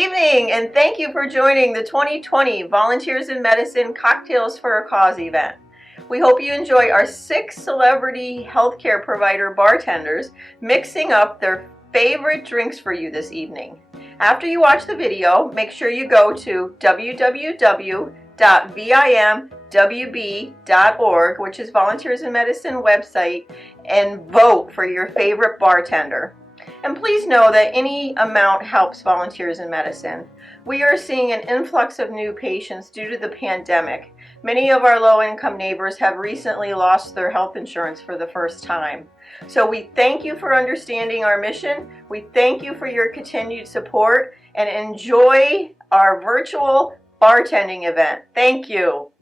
evening, and thank you for joining the 2020 Volunteers in Medicine Cocktails for a Cause event. We hope you enjoy our 6 celebrity healthcare provider bartenders mixing up their favorite drinks for you this evening. After you watch the video, make sure you go to www.vimwb.org, which is Volunteers in Medicine website, and vote for your favorite bartender. And please know that any amount helps Volunteers in Medicine. We are seeing an influx of new patients due to the pandemic. Many of our low-income neighbors have recently lost their health insurance for the first time. So we thank you for understanding our mission. We thank you for your continued support, and enjoy our virtual bartending event. Thank you.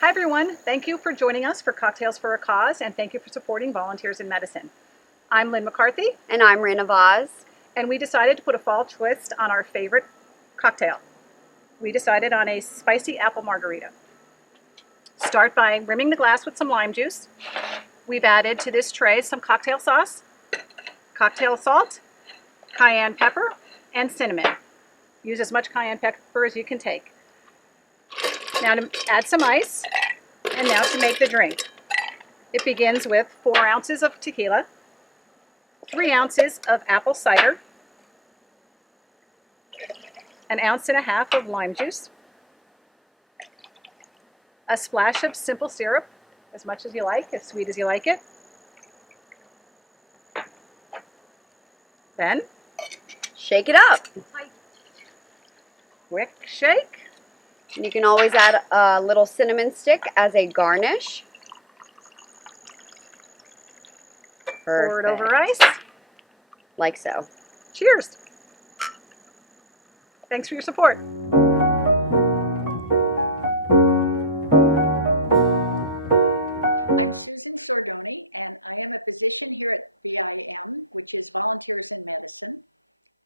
Hi everyone, thank you for joining us for Cocktails for a Cause, and thank you for supporting Volunteers in Medicine. I'm Lynn McCarthy. And I'm Rena Vaz. And we decided to put a fall twist on our favorite cocktail. We decided on a spicy apple margarita. Start by rimming the glass with some lime juice. We've added to this tray some cocktail sauce, cocktail salt, cayenne pepper, and cinnamon. Use as much cayenne pepper as you can take. Now to add some ice, and now to make the drink. It begins with 4 ounces of tequila, 3 ounces of apple cider, 1.5 ounces of lime juice, a splash of simple syrup, as much as you like, as sweet as you like it. Then, Shake it up. quick shake. You can always add a little cinnamon stick as a garnish. Pour it over ice. Like so. Cheers. Thanks for your support. I'm Susan Sordoni, and I am a physician here at VIM, which is Volunteers in Medicine.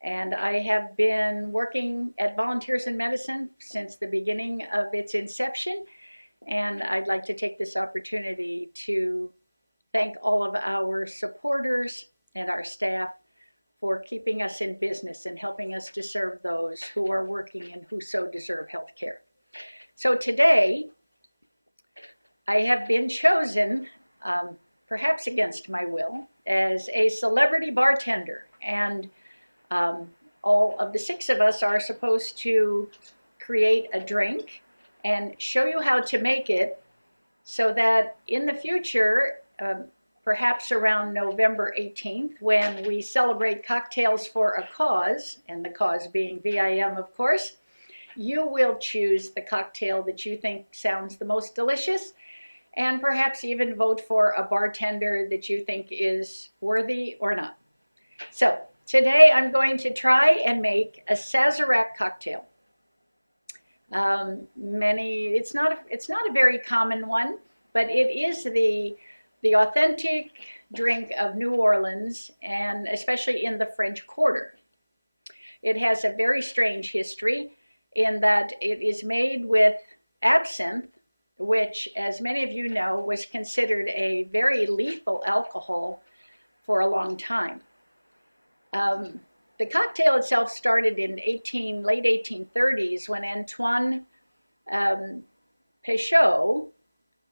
And I have been working at Volunteers in Medicine since the beginning of its inception. And I'd like to take this opportunity to thank all of our supporters and our staff for keeping us in business and helping us to serve those who are working and who so deserve health care. So today, I have been chosen, perhaps against my will, as a celebrity bartender. And all of the 6 of us are supposed to create a drink and show you how to make it so that in the future, perhaps around November 18th, when we celebrate Cocktails for a Cause, and the cause being VIM, of course, you will choose the cocktail that you think sounds the most delicious, and perhaps even vote for a bartender that you think is worthy or not. So today I'm going to try and make a Sazerac cocktail. It's not a very common one, but it is the authentic drink of New Orleans, and especially in the French Quarter. It has a very strange history in that it is made with absinthe, which, as many of you know, was considered a very lethal alcohol for a long time. The cocktail itself started in late 1830s when Antoine Peychaud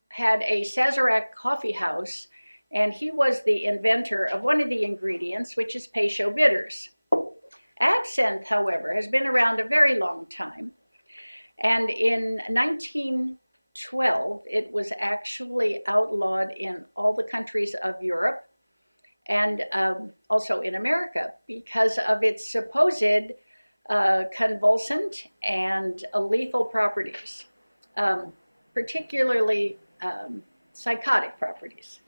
had a Sazerac coffee house, and he was the inventor of one of the ingredients, which is Peychaud bitters. Absinthe, however, has been around a very long time, and in 1912 it was actually outlawed in all the countries of Europe and also in America because of its supposed convulsant and lethal properties, particularly psychotic properties.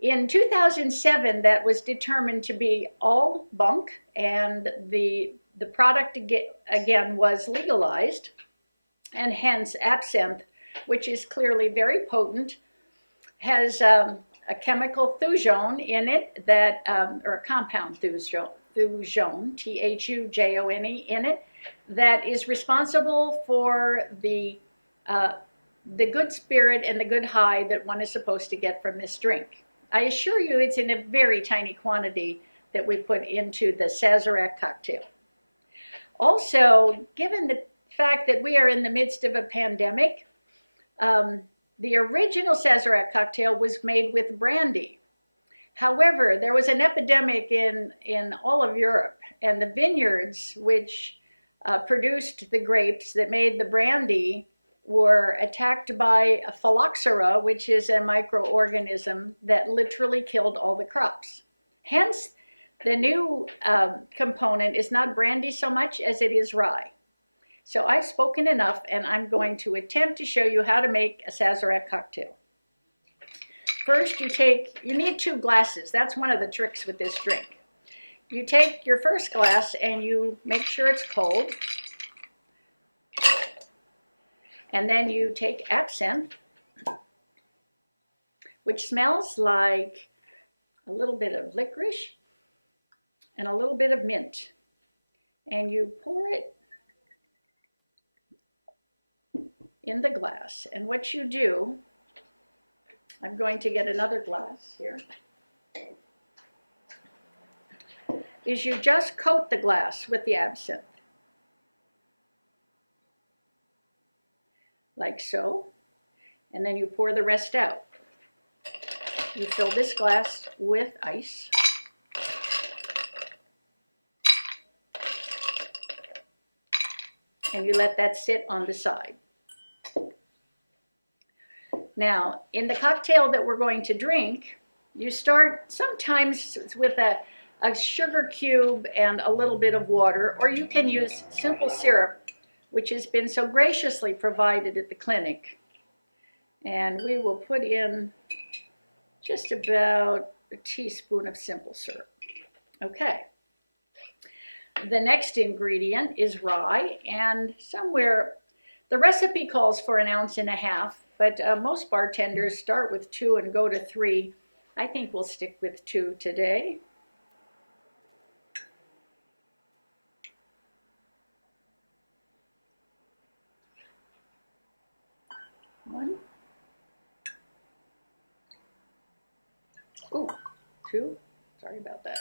In 2007, that was determined to be all bunk, and the product again was legalized, and hence absinthe, which is clearly very potent, has a chemical thujone in it that, or a compound thujone, Thujone, in it, that is responsible for the good spirit and the good high that one is supposed to get from this drink. I assure you it's in a very tiny quantity that we put into the Sazerac cocktail. Also, given the fact that we are in the midst of a pandemic, the original Sazerac cocktail was made with brandy. However, there was an epidemic in all of Europe, and the vineyards which produced the grapes that made the brandy were attacked by a phylloxera, which is a microorganism that literally killed all the crops. Hence, the new component is not brandy so much as it is rye. So I've spoken enough, and I'm going to attempt to show you how to make a Sazerac cocktail. First, you need 2 glasses. That's one of the tricks with this drink. You take your first glass and you make sure it's cold. And then you take absinthe, which smells like a little bit of licorice and a little bit of mint. And you pour it in the glass. And what you do, I'm going to get another glass here, is you just coat the glass with the absinthe. Like so. And then you pour the rest out. You fill this glass with ice. And you let that sit on the side. Now, in the cocktail that we're going to drink, you start sometimes with a sugar cube and a little bit of water, or you can use simple syrup, which has been so graciously provided at the clinic. And we will put in just about a teaspoon of simple syrup. Okay. The next ingredient is rye, and somewhere, the recipe calls for 1.5 ounces, but most bartenders start with 2 and go to 3. I think we'll stick with 2 today. One. Ooh, 2. Sorry about that.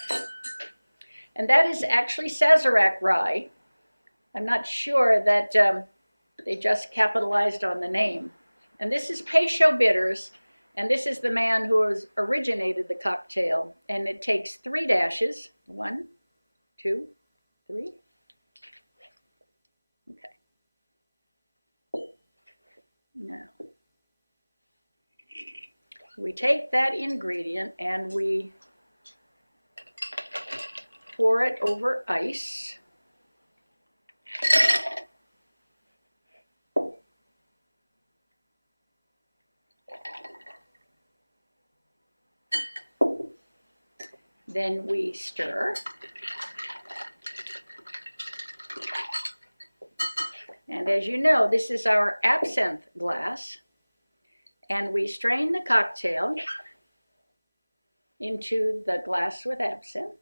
And that is actually Sazerac rye. I'm not sure that they just capitalized on the name. And this is Peychaud Bitters, and this is the man who has originated the cocktail. And it takes 3 dashes. 1, 2, 3. Okay. Now, we take that ingredient and we pour it over ice. Then we stir. And as you know, this is our absinthe glass. And we strain the cocktail into the glass with absinthe.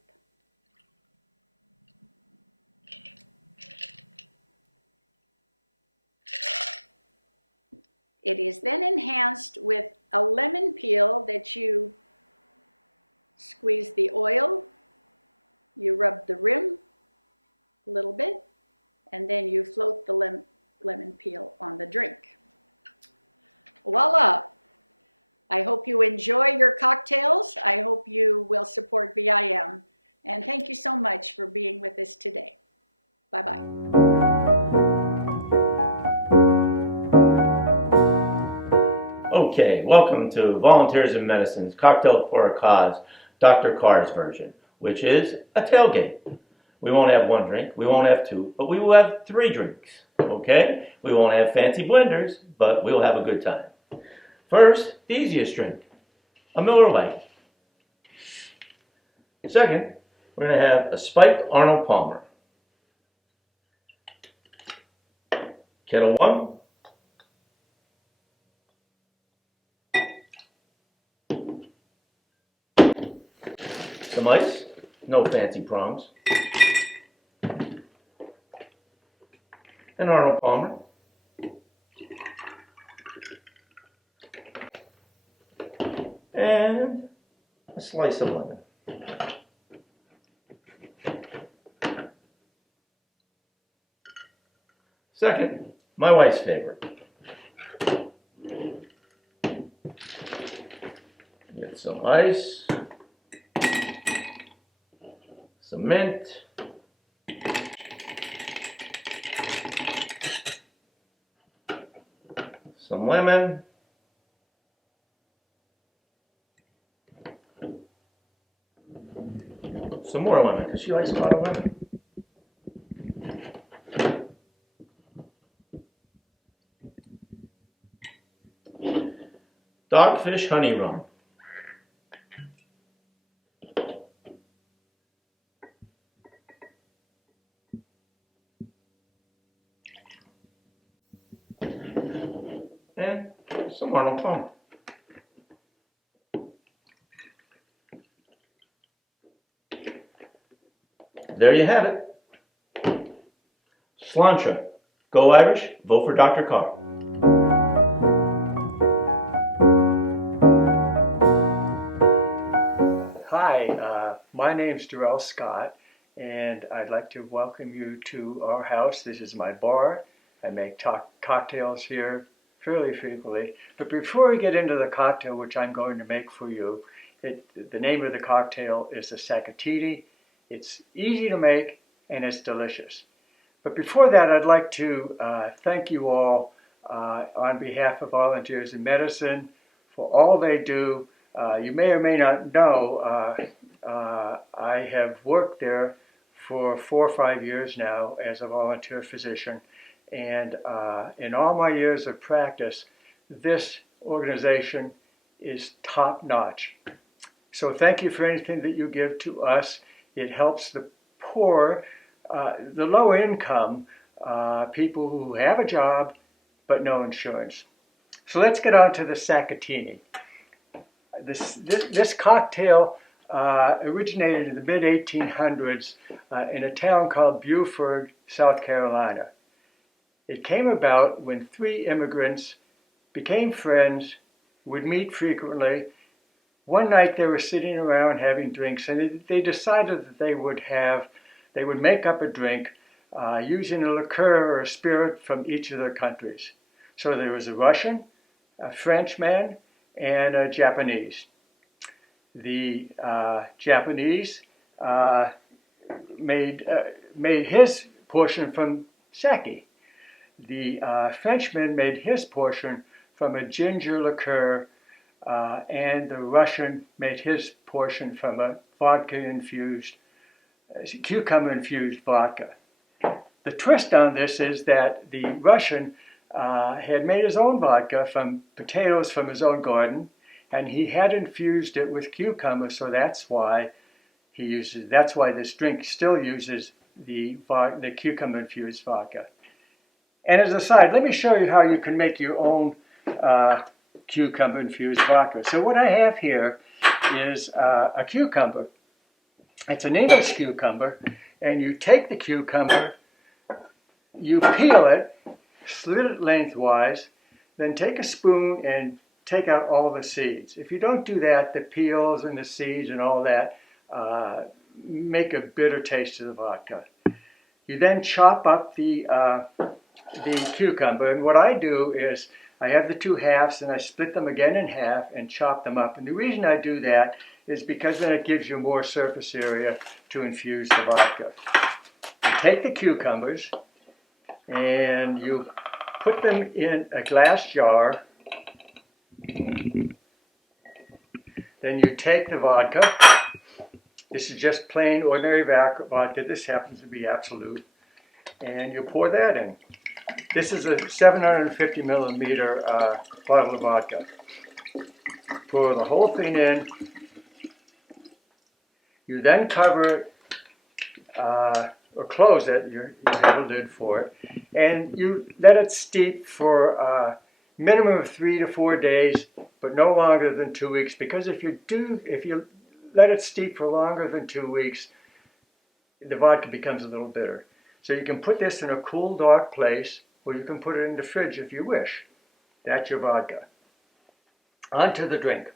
It is then enhanced with a lemon peel that you squeeze the oil, you rub the rim a little bit, and then you float the lemon peel on the drink. Voila! I hope you enjoy your cocktails. I hope you will support VIM. And thank you so much for being with us today. Bye-bye. Okay, welcome to Volunteers in Medicine's Cocktail for a Cause, Dr. Carr's version, which is a tailgate. We won't have 1 drink, we won't have 2, but we will have 3 drinks, okay? We won't have fancy blenders, but we'll have a good time. First, the easiest drink, a Miller Lite. Second, we're going to have a spiked Arnold Palmer. Kettle 1. Some ice, no fancy prongs. An Arnold Palmer. And a slice of lemon. Second, my wife's favorite. Get some ice, some mint, some lemon, some more lemon because she likes a lot of lemon. Dogfish honey rum. And some Arnold Palmer. There you have it. Sláinte. Go Irish, vote for Dr. Carr. Hi, my name's Darrell Scott, and I'd like to welcome you to our house. This is my bar. I make cocktails here fairly frequently. But before we get into the cocktail, which I'm going to make for you, the name of the cocktail is the Sakatini. It's easy to make, and it's delicious. But before that, I'd like to thank you all on behalf of Volunteers in Medicine for all they do. You may or may not know, I have worked there for 4 or 5 years now as a volunteer physician. And in all my years of practice, this organization is top-notch. So thank you for anything that you give to us. It helps the poor, the low income, people who have a job but no insurance. So let's get on to the Sakatini. This cocktail originated in the mid-1800s in a town called Beaufort, South Carolina. It came about when 3 immigrants became friends, would meet frequently. One night they were sitting around having drinks, and they decided that they would make up a drink using a liqueur or a spirit from each of their countries. So there was a Russian, a Frenchman, and a Japanese. The Japanese made his portion from sake. The Frenchman made his portion from a ginger liqueur, and the Russian made his portion from a cucumber-infused vodka. The twist on this is that the Russian had made his own vodka from potatoes from his own garden, and he had infused it with cucumber, so that's why this drink still uses the cucumber-infused vodka. And as a side, let me show you how you can make your own cucumber-infused vodka. So what I have here is a cucumber. It's an English cucumber, and you take the cucumber, you peel it, slit it lengthwise, then take a spoon and take out all the seeds. If you don't do that, the peels and the seeds and all that make a bitter taste to the vodka. You then chop up the cucumber, and what I do is I have the 2 halves and I split them again in half and chop them up. And the reason I do that is because then it gives you more surface area to infuse the vodka. You take the cucumbers and you put them in a glass jar. Then you take the vodka. This is just plain ordinary vodka. This happens to be Absolute. And you pour that in. This is a 750 milliliter bottle of vodka. Pour the whole thing in. You then cover it or close it. You have a lid for it. And you let it steep for a minimum of 3 to 4 days, but no longer than 2 weeks. Because if you let it steep for longer than 2 weeks, the vodka becomes a little bitter. So you can put this in a cool, dark place, or you can put it in the fridge if you wish. That's your vodka. On to the drink.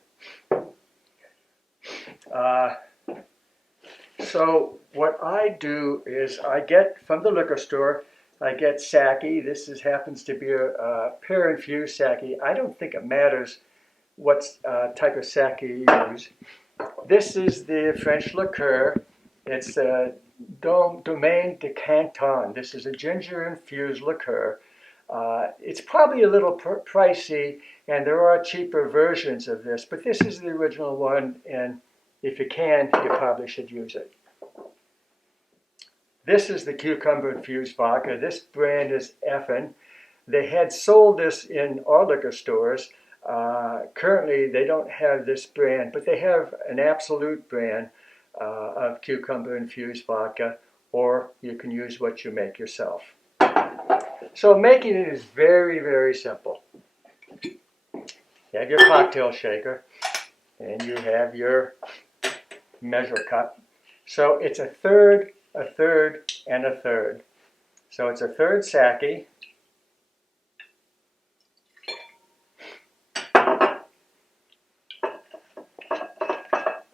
So what I do is I get from the liquor store, I get sake. This happens to be a pear-infused sake. I don't think it matters what type of sake you use. This is the French liqueur. It's Domaine de Canton. This is a ginger-infused liqueur. It's probably a little pricey, and there are cheaper versions of this, but this is the original one, and if you can, you probably should use it. This is the cucumber-infused vodka. This brand is Effin. They had sold this in our liquor stores. Currently, they don't have this brand, but they have an Absolute brand of cucumber-infused vodka, or you can use what you make yourself. So making it is very, very simple. You have your cocktail shaker, and you have your measure cup. So it's a third, and a third. So it's a third sake,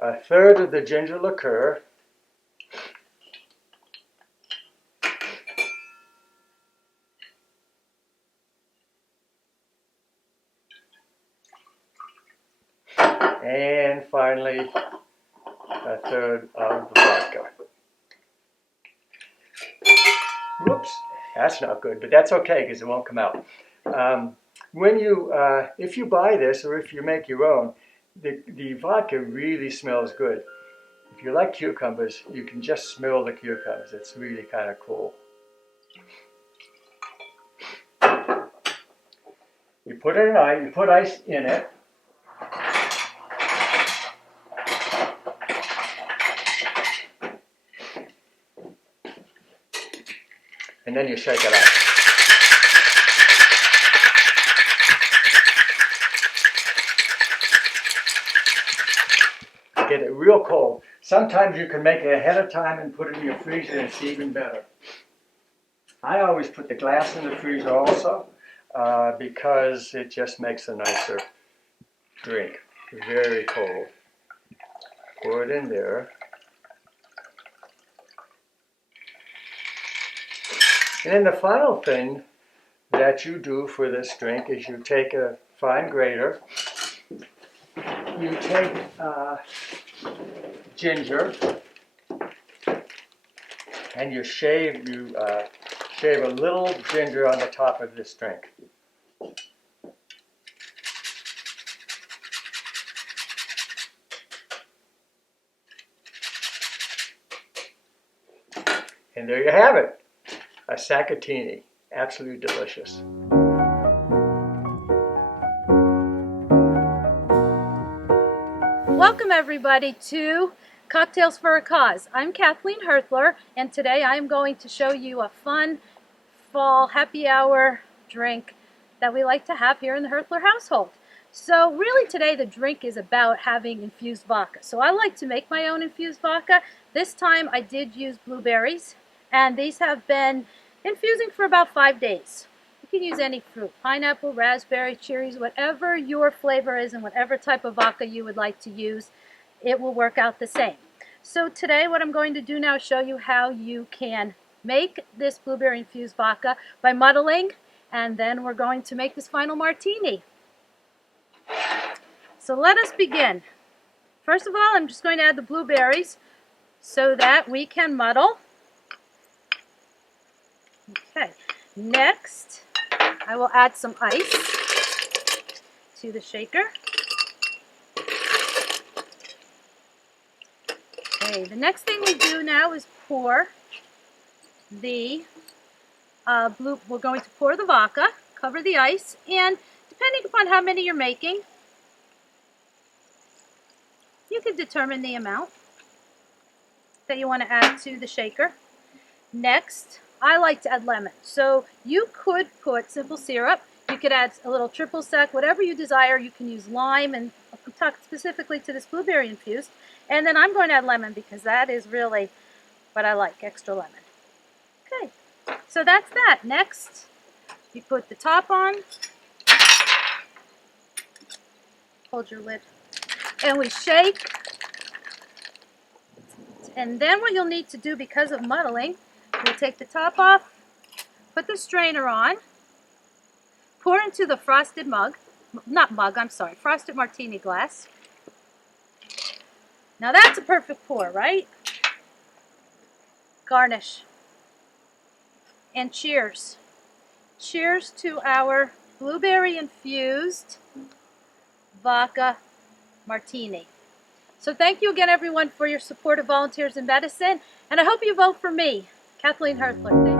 a third of the ginger liqueur, and finally a third of the vodka. Whoops, that's not good, but that's okay because it won't come out. If you buy this or if you make your own, the vodka really smells good. If you like cucumbers, you can just smell the cucumbers. It's really kind of cool. You put ice in it. And then you shake it up. Get it real cold. Sometimes you can make it ahead of time and put it in your freezer, and it's even better. I always put the glass in the freezer also because it just makes a nicer drink. Very cold. Pour it in there. And then the final thing that you do for this drink is you take a fine grater, you take ginger, and you shave a little ginger on the top of this drink. And there you have it, a sakatini, absolutely delicious. Welcome everybody to Cocktails for a Cause. I'm Kathleen Herthler, and today I'm going to show you a fun fall happy hour drink that we like to have here in the Herthler household. So really today the drink is about having infused vodka. So I like to make my own infused vodka. This time I did use blueberries, and these have been infusing for about 5 days. You can use any fruit, pineapple, raspberry, cherries, whatever your flavor is and whatever type of vodka you would like to use, it will work out the same. So today what I'm going to do now is show you how you can make this blueberry infused vodka by muddling, and then we're going to make this final martini. So let us begin. First of all, I'm just going to add the blueberries so that we can muddle. Okay, next I will add some ice to the shaker. Okay, the next thing we do now is pour the we're going to pour the vodka, cover the ice, and depending upon how many you're making, you can determine the amount that you want to add to the shaker. Next, I like to add lemon. So you could put simple syrup, you could add a little triple sec, whatever you desire. You can use lime, and I'm talking specifically to this blueberry infused. And then I'm going to add lemon because that is really what I like, extra lemon. Okay, so that's that. Next, you put the top on, hold your lid, and we shake And then what you'll need to do because of muddling, you'll take the top off, put the strainer on, pour into the frosted frosted martini glass. Now that's a perfect pour, right? Garnish. And cheers. Cheers to our blueberry infused vodka martini. So thank you again, everyone, for your support of Volunteers in Medicine, and I hope you vote for me, Kathleen Hertler. Thank you.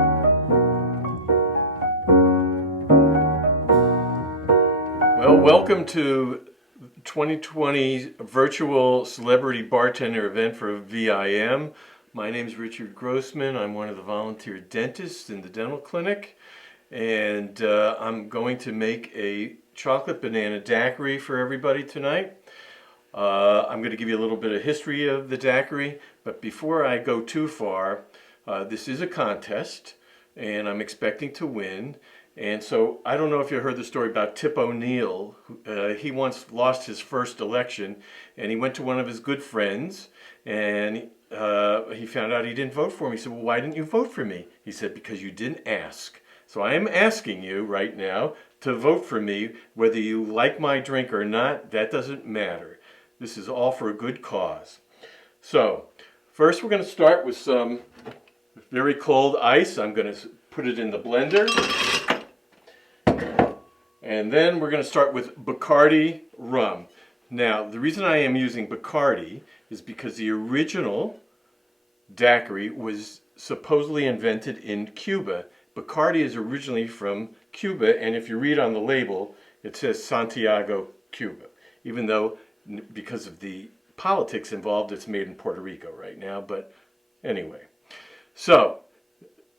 Well, welcome to 2020's virtual celebrity bartender event for VIM. My name is Richard Grossman. I'm one of the volunteer dentists in the dental clinic, and I'm going to make a chocolate banana daiquiri for everybody tonight. I'm going to give you a little bit of history of the daiquiri, but before I go too far, this is a contest, and I'm expecting to win. And so I don't know if you heard the story about Tip O'Neill. He once lost his first election, and he went to one of his good friends, and he found out he didn't vote for him. He said, well, why didn't you vote for me? He said, because you didn't ask. So I am asking you right now to vote for me. Whether you like my drink or not, that doesn't matter. This is all for a good cause. So first we're going to start with some very cold ice. I'm going to put it in the blender. And then we're going to start with Bacardi rum. Now, the reason I am using Bacardi is because the original daiquiri was supposedly invented in Cuba. Bacardi is originally from Cuba, and if you read on the label, it says Santiago, Cuba. Even though, because of the politics involved, it's made in Puerto Rico right now, but anyway. So,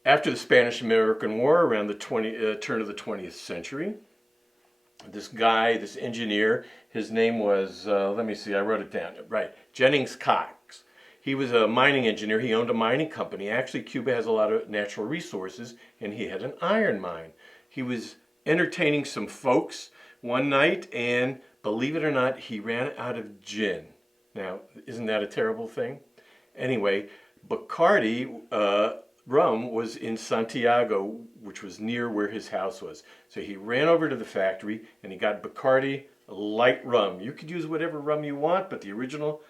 after the Spanish-American War, around the turn of the 20th century, this engineer, his name was, let me see, I wrote it down, right, Jennings Cox. He was a mining engineer. He owned a mining company. Actually, Cuba has a lot of natural resources, and he had an iron mine. He was entertaining some folks one night, and believe it or not, he ran out of gin. Now, isn't that a terrible thing? Anyway, Bacardi rum was in Santiago, which was near where his house was. So he ran over to the factory and he got Bacardi light rum. You could use whatever rum you want, but the original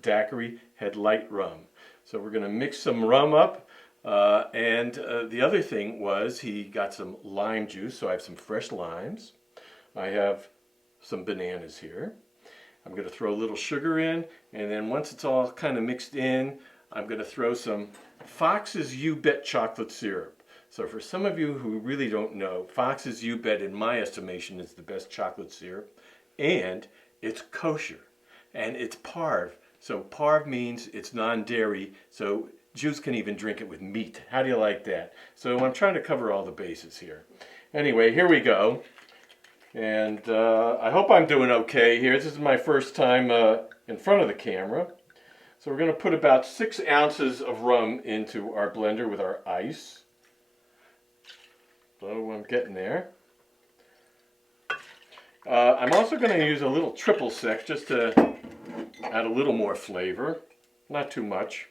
daiquiri had light rum. So we're going to mix some rum up. And the other thing was he got some lime juice. So I have some fresh limes. I have some bananas here. I'm going to throw a little sugar in, and then once it's all kind of mixed in, I'm going to throw some Fox's You Bet chocolate syrup. So for some of you who really don't know, Fox's You Bet, in my estimation, is the best chocolate syrup, and it's kosher, and it's parve. So parve means it's non-dairy, so Jews can even drink it with meat. How do you like that? So I'm trying to cover all the bases here. Anyway, here we go. And I hope I'm doing okay here. This is my first time in front of the camera. So we're going to put about 6 ounces of rum into our blender with our ice. So I'm getting there. I'm also going to use a little triple sec just to add a little more flavor. Not too much.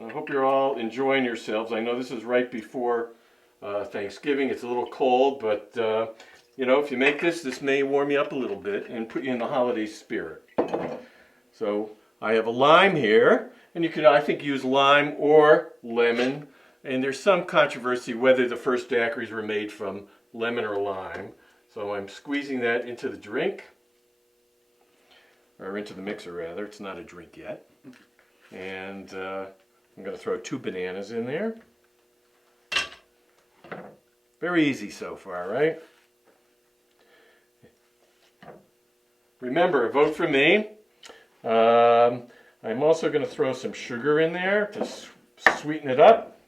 I hope you're all enjoying yourselves. I know this is right before Thanksgiving. It's a little cold, but you know, if you make this may warm you up a little bit and put you in the holiday spirit. So I have a lime here, and you could, I think, use lime or lemon. And there's some controversy whether the first daiquiris were made from lemon or lime. So I'm squeezing that into the drink, or into the mixer rather. It's not a drink yet. And I'm going to throw 2 bananas in there. Very easy so far, right? Remember, vote for me. I'm also going to throw some sugar in there to sweeten it up.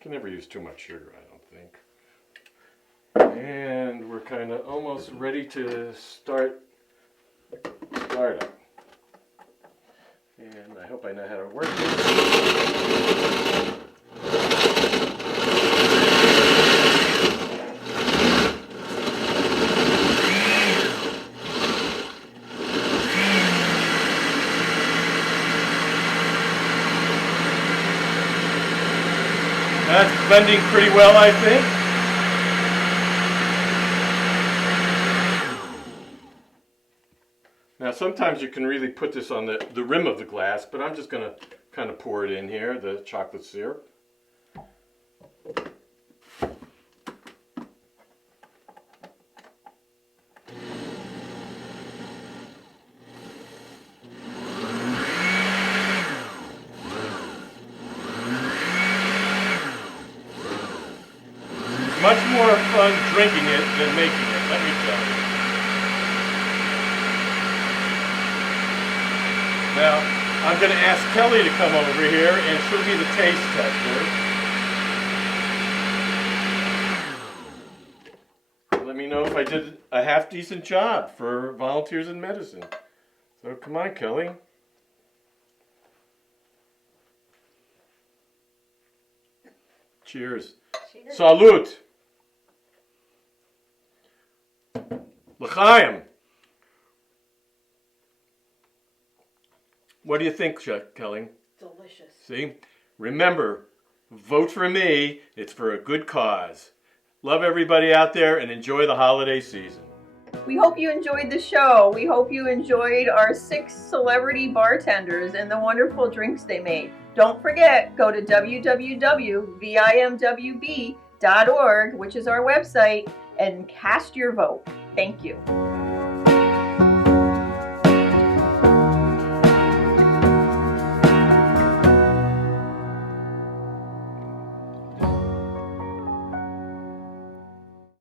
Can never use too much sugar, I don't think. And we're kind of almost ready to start up. And I hope I know how to work this. That's blending pretty well, I think. Now sometimes you can really put this on the rim of the glass, but I'm just going to kind of pour it in here, the chocolate syrup. Much more fun drinking it than making it, let me tell you. Now, I'm going to ask Kelly to come over here and she'll be the taste tester. Let me know if I did a half decent job for Volunteers in Medicine. So come on, Kelly. Cheers. Salute. L'chaim. What do you think, Kelly? Delicious. See? Remember, vote for me. It's for a good cause. Love everybody out there and enjoy the holiday season. We hope you enjoyed the show. We hope you enjoyed our 6 celebrity bartenders and the wonderful drinks they made. Don't forget, go to www.vimwb.org, which is our website, and cast your vote. Thank you.